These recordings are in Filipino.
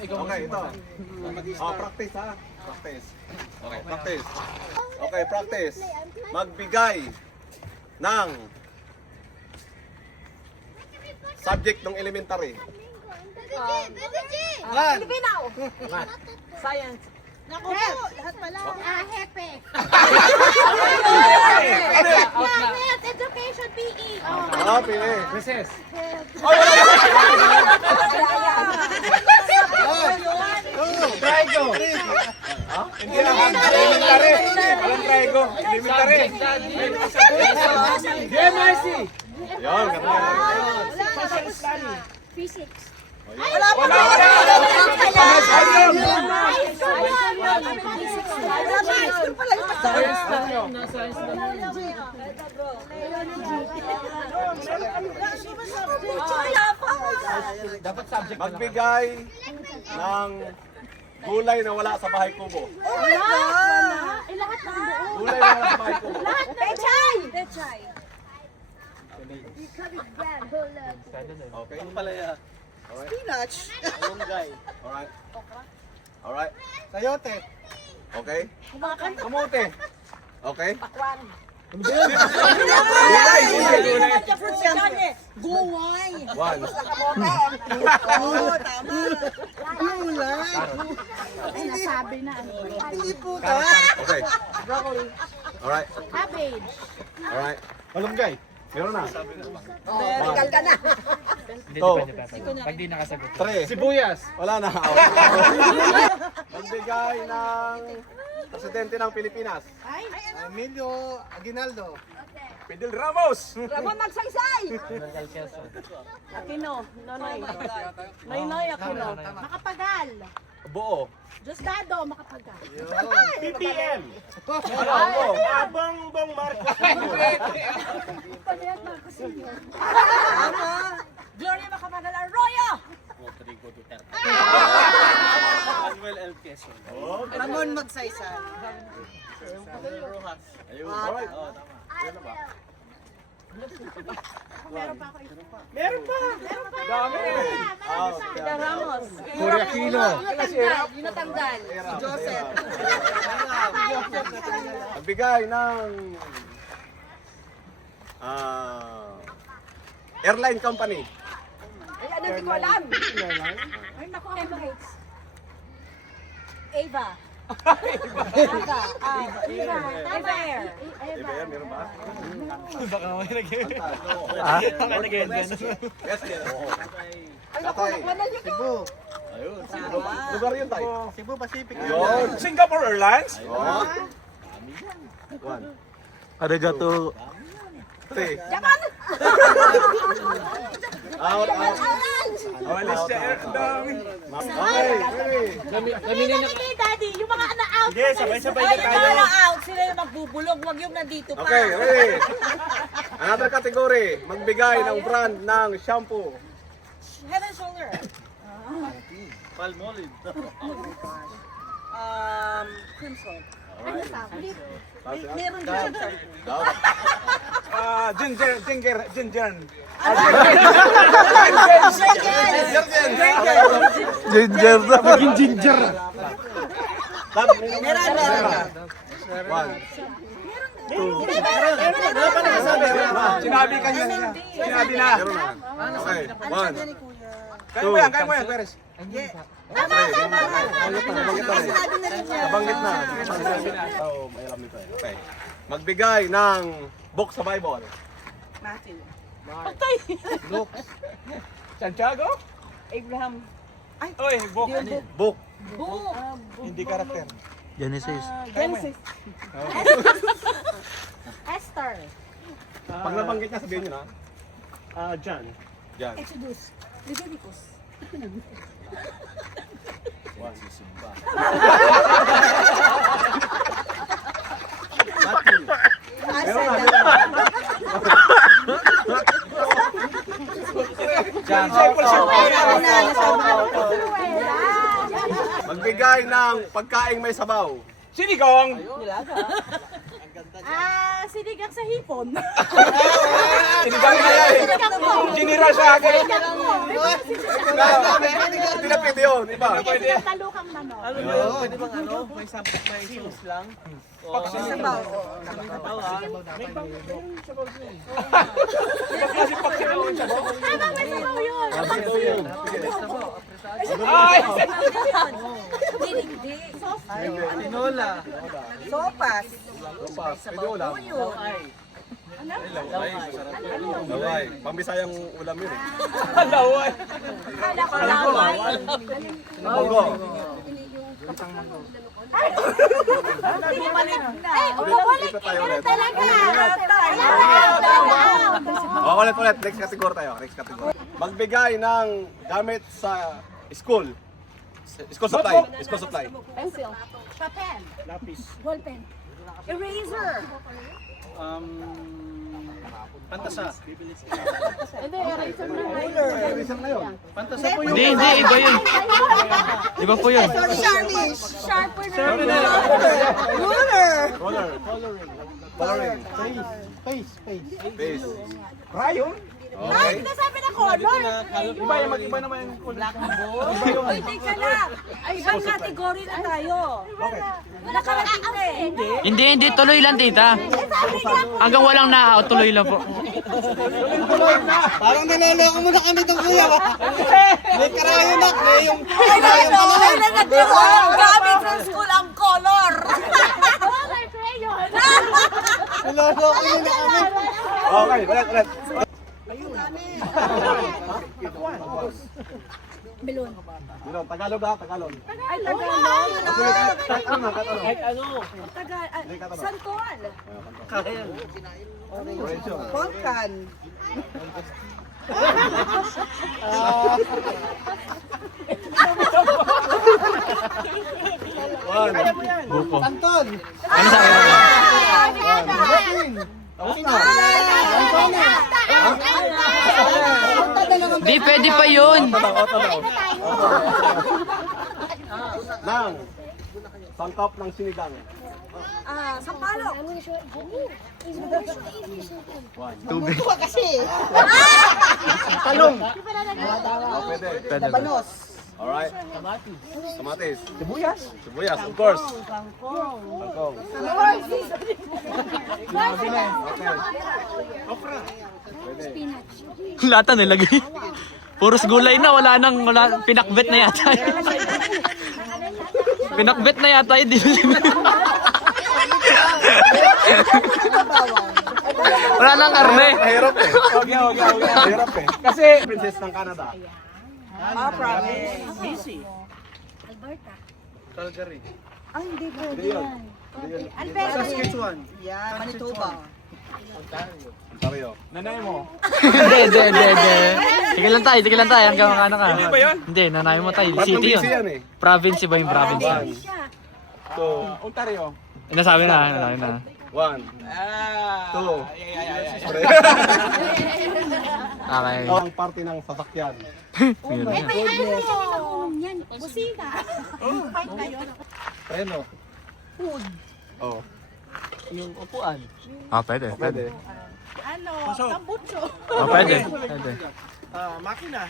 Okay, ito. Oh, practice ha. Practice. Okay, practice. Okay, practice. Magbigay ng subject ng elementary. Pilipino! Science. Naku po, lahat pala. Hepe. Math, education, PE. Ah, pili. Recess. Trigo. Hindi naman. Elementary. Walang trigo. Elementary. DMRC. Yan, ganun. Social study. Physics. Wala pa Wala, ba? Science lang yun. Science lang yun. Dapat subject na lang. Magbigay ng gulay na wala sa bahay kubo. Oh my God! Lahat ng buo. Gulay na wala sa bahay kubo. Pechay! Pechay. Okay. Ano pala yan? Spinach. Alright. Alright. Sayote. Okay. Kamote. Okay. Pakwan. Gulay, gulay, gulay. Guway. One. Oo, tama. Gulay. Ay, nasabi na. Hindi po Okay. Alright. Cabbage. Alright. Malunggay. Meron na. Medical ka na. Hindi Two. depende pa. Pag di nakasagot. Three. Sibuyas. Wala na. Magbigay ng presidente ng Pilipinas. Emilio Aguinaldo. Fidel Ramos. Ramon Magsaysay. Mental Quezon. Aquino. Nonoy. Noynoy Aquino. Makapagal. Buo. Diosdado, makapagal. PPM. Bongbong Marcos. Pagayat Marcos Sr. Gloria Macapagal Arroyo. Manuel L. Quezon. Ramon Magsaysay. Ayun. Alright. Meron pa ako isa. Meron pa. Dami. Ida Ramos. Cory Aquino. Yun natanggal. Joseph. Magbigay ng airline company. Ay, ano, hindi ko alam. Ay, naku, Emirates. Ava. Ava Air. Iba yan, meron ba? Baka may nag-iwan. Ah? Baka nag-iwan. Yes, yes. Ay, naku, nakwanan niyo to. Ayun. Lugar yun tayo. Cebu Pacific. Yun. Singapore Airlines? Oh. One. Arigato. Three. Japan! Out, out. Awalis siya. Ang dami. Okay, ready. Kami na Hey, Daddy, yung mga na-out. Sige, sabay-sabay na Ay, tayo. para out. Sila yung magbubulog. Huwag yung nandito pa. Okay, ready. Another category. Magbigay ng brand ng shampoo. Head and shoulder. Palmolive. Crimson. Ano sabi? Meron din siya doon. Ginger. Ginger na. Maging ginger. Meron. One. Sinabi ka niya. Sinabi na. Meron na. Okay, one. Kaya mo yan, Peres. Nabanggit na. Oh, may alam nito eh. Okay. Magbigay ng book sa Bible. Matthew. Santiago? Abraham. Oy, book. Book. Hindi karakter. Genesis. Genesis. Esther. Pag nabanggit niya, sabihin niyo na. John. Yan. Exodus. Leviticus. One. Meron na. Meron na. Magbigay ng pagkaing may sabaw. Sinigang. Sinigang sa hipon. Sinigang na yan. Ginira sa akin. Hindi na pwede yun, iba. Sinigang talukang manok. Ano ba yun? Pwede bang ano? May sauce lang? Sabaw. Kasi paksilaw yung sabaw. Tama, may sabaw yun. Ay! Tinola. Sopas. Sopas, pwede ulam. Laway. Pambisayang ulam yun eh. Laway. Kala ko laway. Munggo. Bumalik na. Bumalik Dito tayo ulit. talaga. Ulit. Next category tayo. Next category. Magbigay ng gamit sa school. School supply. School supply. Pencil. Papel. Lapis. Ballpen. Eraser. Pantasa. Hindi, eraser na. Reason na yun. Pantasa po yun. Hindi, iba yun. Iba po yun. Sharpish. Sharpener. Ruler. Roller. Coloring. Face. Rayon? Ay, Okay. nasabi na color. Iba yung mag-iba naman yung kulay. Uy, teka lang. Ay, ibang category na tayo. Nakarating na eh. Hindi, tuloy lang, tita. Hanggang walang na-out, tuloy lang po. Parang niloloko mo na kami itong kuya. May karayonak. May yung Kailan nagtiro ang gamit sa school ang color? Color crayon. niloloko mo na kami. Okay, ulit. Melon. Dino, Tagalog ha, Tagalog. Ay, Tagalog. Tagalog. Tagalog. Santol. Operation. Volcan. One. Buko. Anton. Ano sabi mo? Tapos na. Di, pwede pa yun. Auto daw. Nang sangkap ng sinigang. Sampalok. Tubig. Ito kasi. Oh, pwede. Pwede. Banos. Alright. Kamatis. Sibuyas, of course. Kangkong. Okay. Lahat na nilagay. Puros gulay na, wala, pinakbet na yata. Pinakbet na yata yun. Wala nang karne. Mahirap eh. Okay. Mahirap eh. Kasi, Princess ng Canada. Promise. Easy. Alberta. Calgary. Ay, hindi pwede Hindi yun. yan. Hindi yun. Alberta. Saskatchewan. Yan, Manitoba. Ontario. nanay mo. Hindi. Sige lang tayo. Hanggang ano ka. Hindi ba yun? Hindi, nanay mo tayo. Tatlong City busy yun. yan eh. Province iba yung province. One, two, Ontario. Nasabi na. one, two. Three. Okay. Ang party ng sasakyan. Yun na. May ano nahulong yan. Busina. Fight na yun. Preno. Oh. Yung upuan. Pwede. Pwede. Ano? Tambucho. Pwede. Makina.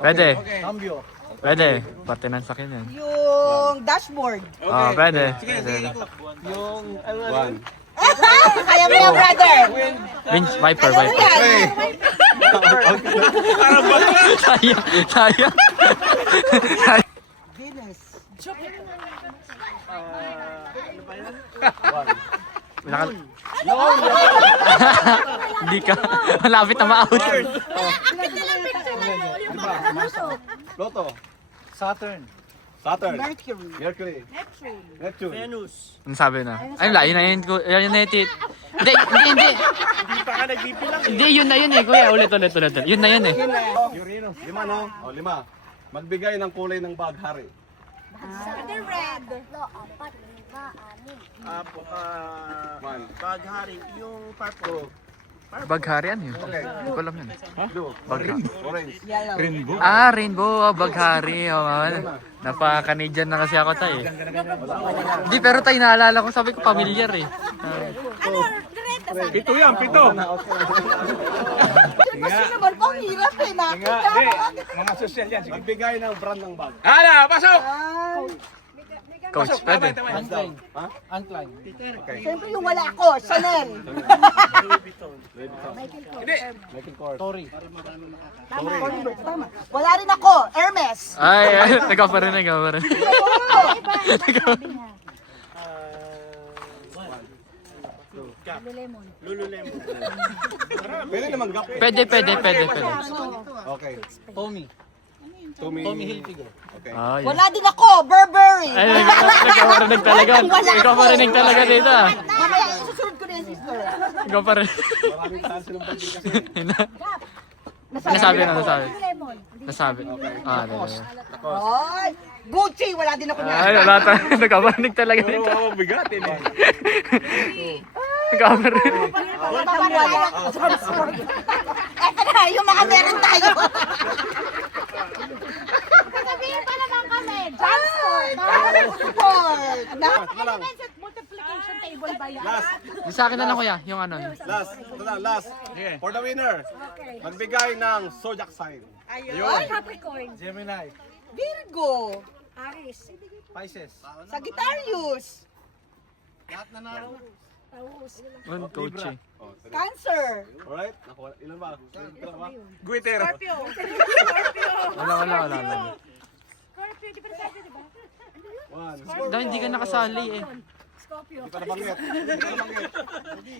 Pwede. Cambio. Pwede. Parte ng sakin yan. Yung dashboard. Pwede. Yung, One. Kaya mo yan, brother. Winch, viper. Hey! Sayang. Guinness. One. Hindi ka. Malapit na ma-out. Loto. Saturn. Saturn. Mercury. Neptune. Venus. Ano sabi na? Ay, wala. Yun na yun. Yun na yun. Hindi. hindi pa ka nagbibilang eh. Hindi, yun na yun eh. Kuya, ulit. Yun na yun eh. Uranus. Lima no? Oh, lima. Magbigay ng kulay ng baghari. Red. One. Baghari. Yung purple. Baghari ano yun? Hindi ko alam yun. Blue. Baghari. Orange. Ah, rainbow. Oh, baghari. Oh, napaka-Canadian na kasi ako tayo. Hindi, pero tayo naalala ko. Sabi ko familiar eh. Ano? Direta sa Pito yan, pito. Kasi naman po, ang hirap eh. Nakita Hindi, mo. mga social yan. Sige. Magbigay ng brand ng bag. Hala, pasok! Coach, pwede. Siyempre yung wala ako, Chanel. Hindi. Tama. Wala rin ako, Hermes. Ay, nagawa pa rin. Pwede naman gap. Pwede. Okay. Tommy Hilfiger. Okay. Ah, yun. Wala din ako, Burberry. Ay, nagkaparinig talaga. Nagkaparinig talaga dito. Mamaya, isusunod ko na yan, sister. Nagkaparinig. Maraming chance ng bag kasi. Nasabi. Nasabi. Ah, Ay, Gucci, wala din ako na. Ay, wala tayo. Nagkaparinig talaga dito. Oo, bigat eh. Nagkaparinig. Wala. Eto na, yung mga meron tayo. Sabihin pa naman kami. Transport. Transport. Ito lang. Multiplication table ba yan? Last. Yung sa akin na lang kuya, yung ano. Last. Ito lang. Last. For the winner. Magbigay ng zodiac sign. Capricorn. Gemini. Virgo. Aries. Pisces. Sagittarius. Taurus. Un coach eh. Oh, Cancer. alright. Nakuha. Ilan ba? Ilan ba? Guiter. Wala. Scorpio. Di ba nasabi, di ba? One. Dahil hindi ka nakasali eh. Scorpio. Hindi pa nabanggit. Hindi pa nabanggit.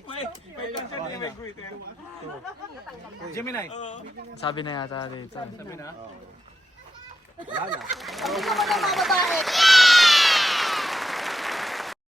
May concert niya may guiter. Gemini. Sabi na yata dito. Wala na. Ano naman ang mga babae?